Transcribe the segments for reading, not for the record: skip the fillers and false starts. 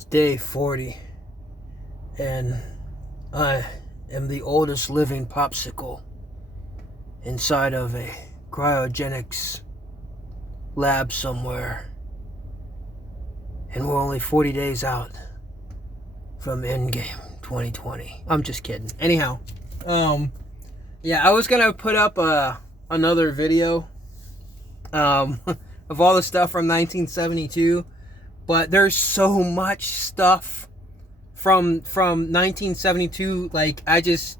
It's day 40, and I am the oldest living popsicle inside of a cryogenics lab somewhere. And we're only 40 days out from Endgame 2020. I'm just kidding. Anyhow, yeah, I was gonna put up another video of all the stuff from 1972, but there's so much stuff from 1972. Like, it's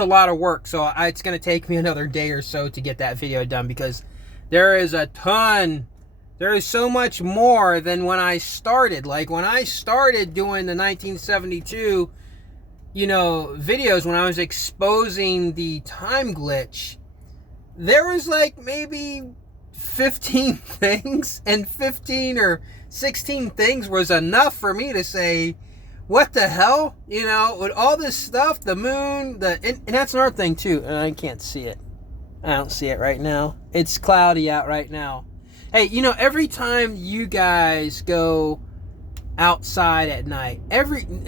a lot of work, so it's gonna take me another day or so to get that video done, because there is a ton. There is so much more than when I started. Like, when I started doing the 1972, videos, when I was exposing the time glitch, there was like maybe 15 things, and 15 or 16 things was enough for me to say, what the hell? With all this stuff, the moon, and that's another thing too, and I can't see it. I don't see it right now. It's cloudy out right now. Hey, every time you guys go outside at night,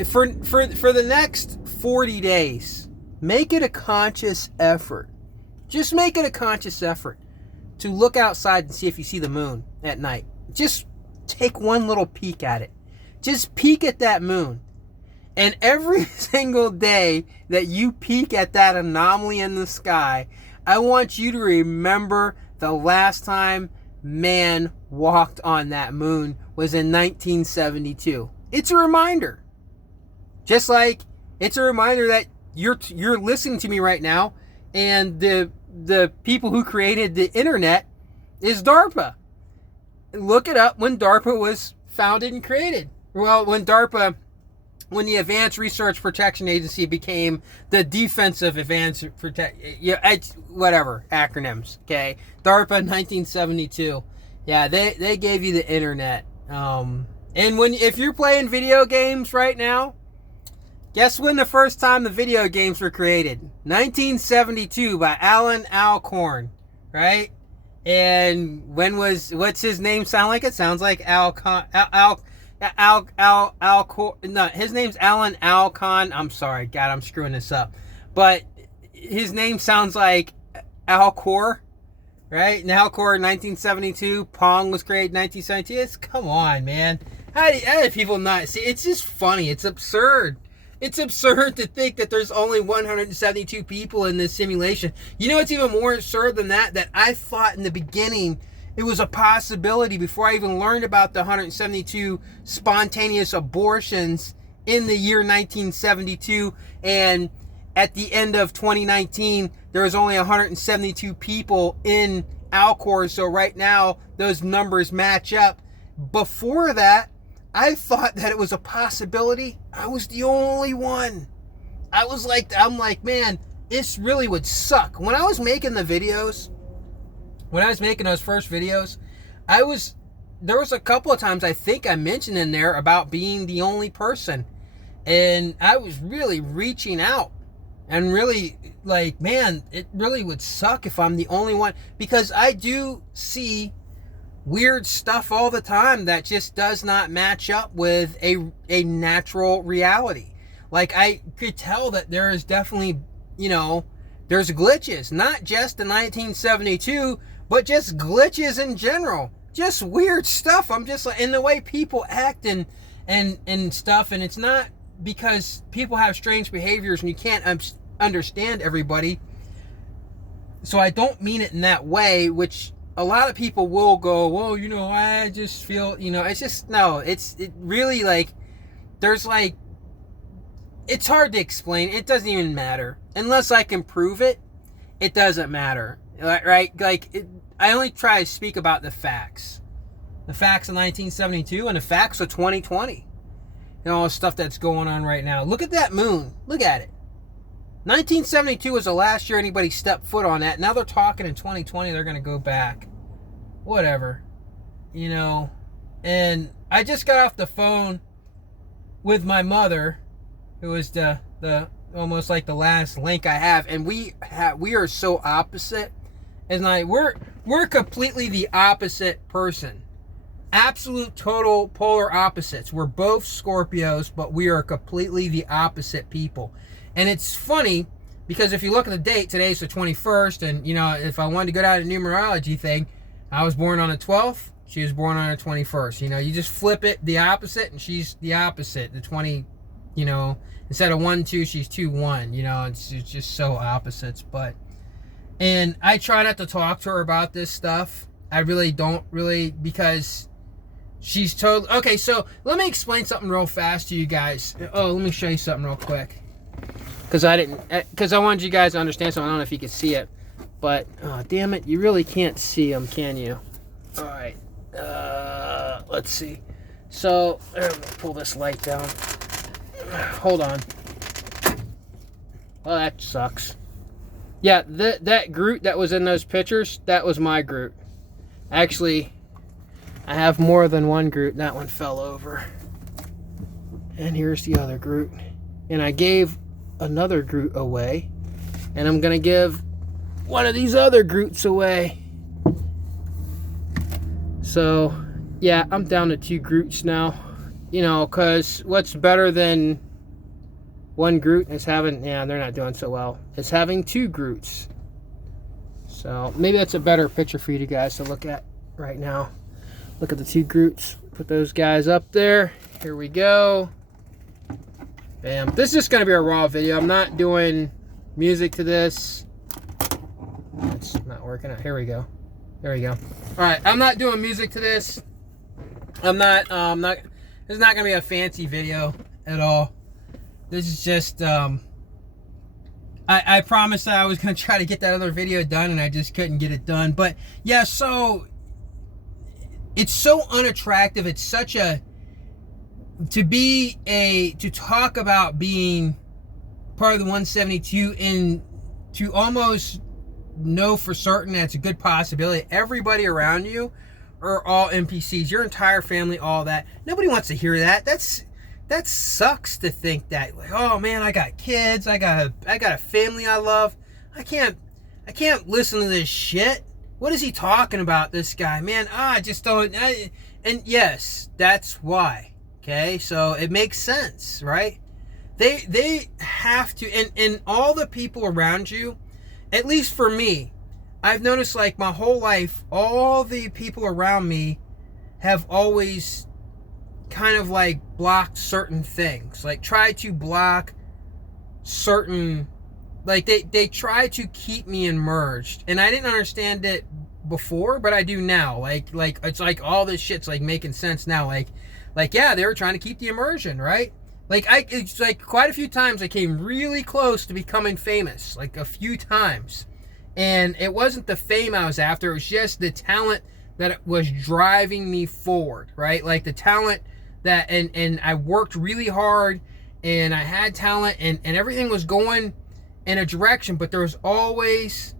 for the next 40 days, make it a conscious effort. Just make it a conscious effort to look outside and see if you see the moon at night. Just take one little peek at it. Just peek at that moon. And every single day that you peek at that anomaly in the sky, I want you to remember the last time man walked on that moon was in 1972. It's a reminder. Just like it's a reminder that you're listening to me right now, and the people who created the internet is DARPA. Look it up when DARPA was founded and created. Well, when the Advanced Research Protection Agency became the Defensive Advanced whatever acronyms. Okay, DARPA 1972. Yeah, they gave you the internet. And if you're playing video games right now, guess when the first time the video games were created? 1972 by Alan Alcorn, right? And what's his name sound like? It sounds like no, his name's Alan Alcorn. I'm sorry, God, I'm screwing this up. But his name sounds like Alcor, right? And Alcor, 1972. Pong was created in 1972. Come on, man. How do people not see? It's just funny. It's absurd. It's absurd to think that there's only 172 people in this simulation. You know what's even more absurd than that? That I thought in the beginning it was a possibility, before I even learned about the 172 spontaneous abortions in the year 1972. And at the end of 2019, there was only 172 people in Alcor. So right now, those numbers match up. Before that, I thought that it was a possibility. I was the only one. I'm like, man, this really would suck. When I was making the videos, when I was making those first videos, there was a couple of times I think I mentioned in there about being the only person. And I was really reaching out and really like, man, it really would suck if I'm the only one, because I do see weird stuff all the time that just does not match up with a natural reality. Like, I could tell that there is definitely, there's glitches, not just in 1972, but just glitches in general. Just weird stuff. I'm just like, in the way people act and stuff, and it's not because people have strange behaviors and you can't understand everybody. So I don't mean it in that way, which a lot of people will go, well, I just feel, it's just, no, it really, like, there's like, it's hard to explain. It doesn't even matter. Unless I can prove it, it doesn't matter. Right? Like, I only try to speak about the facts. The facts of 1972 and the facts of 2020. All the stuff that's going on right now. Look at that moon. Look at it. 1972 was the last year anybody stepped foot on that. Now they're talking in 2020 they're going to go back. Whatever. And I just got off the phone with my mother, who is the almost like the last link I have, and we are so opposite. And like, we're completely the opposite person. absolute total polar opposites. We're both Scorpios, but we are completely the opposite people. And it's funny because if you look at the date, today's the 21st, and you know, if I wanted to go down a numerology thing, I was born on the 12th, she was born on the 21st. You know, you just flip it the opposite, and she's the opposite, the 20, you know, instead of 1-2, she's 2-1. You know, it's just so opposites. But, and I try not to talk to her about this stuff. I really don't, because she's told. Okay, so let me explain something real fast to you guys. Oh, let me show you something real quick. Because I wanted you guys to understand something. I don't know if you can see it, but oh, damn it, you really can't see them, can you? All right, let's see. So I'm gonna pull this light down. Hold on. Well, that sucks. Yeah, that Groot that was in those pictures, that was my Groot. Actually, I have more than one Groot. That one fell over. And here's the other Groot. And I gave another Groot away. And I'm going to give one of these other Groots away. So, yeah, I'm down to 2 Groots now. You know, because what's better than one Groot is having... Yeah, they're not doing so well. It's having 2 Groots. So, maybe that's a better picture for you guys to look at right now. Look at the 2 Groots. Put those guys up there. Here we go. Bam. This is just going to be a raw video. I'm not doing music to this. It's not working out. Here we go. There we go. Alright, I'm not doing music to this. I'm not, this is not going to be a fancy video at all. This is just, I promised that I was going to try to get that other video done, and I just couldn't get it done. But, yeah, so, it's so unattractive. It's such a, to talk about being part of the 172 and to almost know for certain that it's a good possibility. Everybody around you are all NPCs. Your entire family, all that. Nobody wants to hear that. That sucks to think that. Like, oh man, I got kids. I got a family I love. I can't listen to this shit. What is he talking about, this guy? Man, I just don't. And yes, that's why. Okay, so it makes sense, right? They have to, and all the people around you, at least for me, I've noticed like my whole life, all the people around me have always kind of like blocked certain things, like tried to block certain, like they try to keep me immersed, and I didn't understand it before, but I do now. Like it's like all this shit's like making sense now. Like yeah, they were trying to keep the immersion, right? Like it's like quite a few times I came really close to becoming famous, like a few times, and it wasn't the fame I was after. It was just the talent that was driving me forward, right? Like the talent that, and I worked really hard, and I had talent, and everything was going in a direction, but there was always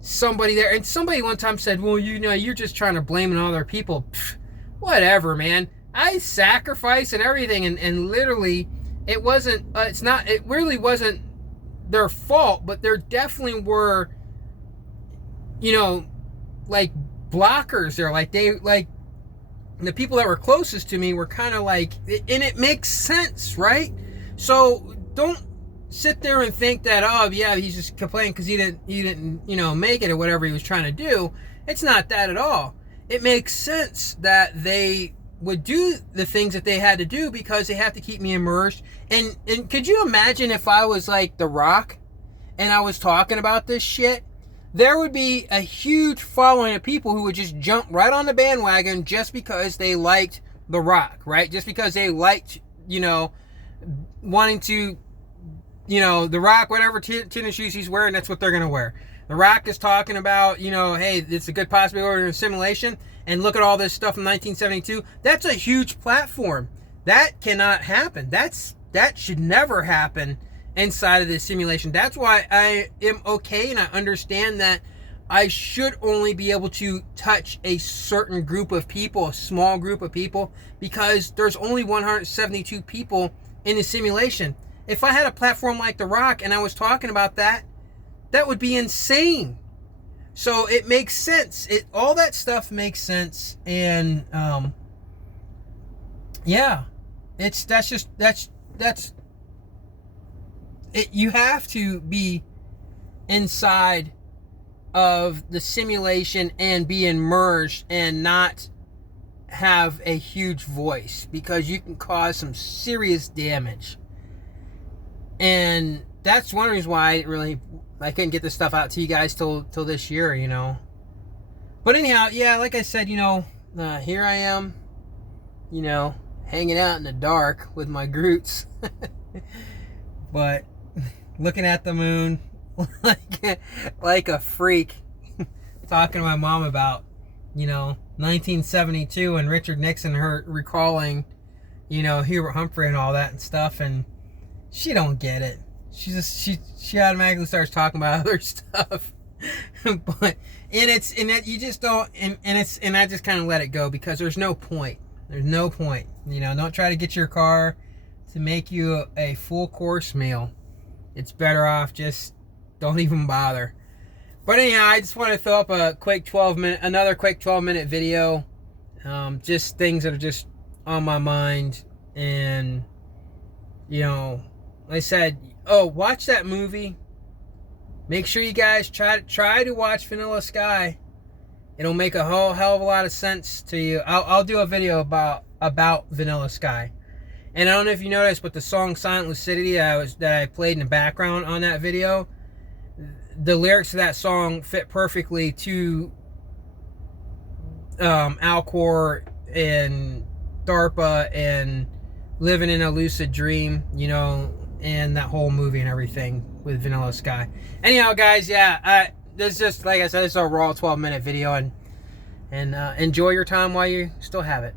somebody there. And somebody one time said, well, you know, you're just trying to blame other people. Pfft, whatever, man. I sacrificed and everything, and literally it wasn't, it really wasn't their fault, but there definitely were, you know, like blockers there. Like the people that were closest to me were kind of like, and it makes sense, right? So don't sit there and think that, oh yeah, he's just complaining because he didn't, you know, make it or whatever he was trying to do. It's not that at all. It makes sense that they would do the things that they had to do because they have to keep me immersed. And could you imagine if I was like The Rock and I was talking about this shit? There would be a huge following of people who would just jump right on the bandwagon just because they liked The Rock, right? Just because they liked, you know, wanting to, you know, The Rock, whatever tennis shoes he's wearing, that's what they're going to wear. The Rock is talking about, you know, hey, it's a good possibility of simulation, and look at all this stuff from 1972. That's a huge platform. That cannot happen. That should never happen inside of this simulation. That's why I am okay, and I understand that I should only be able to touch a certain group of people, a small group of people, because there's only 172 people in the simulation. If I had a platform like The Rock and I was talking about that, that would be insane. So it makes sense. All that stuff makes sense, and yeah, that's it. You have to be inside of the simulation and be immersed and not have a huge voice, because you can cause some serious damage. And that's one reason why I couldn't get this stuff out to you guys till this year, you know. But anyhow, yeah, like I said, you know, here I am, you know, hanging out in the dark with my Groots, but looking at the moon like a freak, talking to my mom about, you know, 1972 and Richard Nixon, her recalling, you know, Hubert Humphrey and all that and stuff, and she don't get it. She automatically starts talking about other stuff. But you just don't, and I just kind of let it go, because there's no point. There's no point. You know, don't try to get your car to make you a full course meal. It's better off just don't even bother. But anyhow, I just want to throw up another quick 12-minute video. Just things that are just on my mind. And, you know, like I said, watch that movie. Make sure you guys try to watch Vanilla Sky. It'll make a whole hell of a lot of sense to you. I'll do a video about Vanilla Sky. And I don't know if you noticed, but the song Silent Lucidity that I played in the background on that video, the lyrics of that song fit perfectly to Alcor and DARPA and living in a lucid dream, you know, and that whole movie and everything with Vanilla Sky. Anyhow, guys, yeah, this is just, like I said, this is a raw 12-minute video, and enjoy your time while you still have it.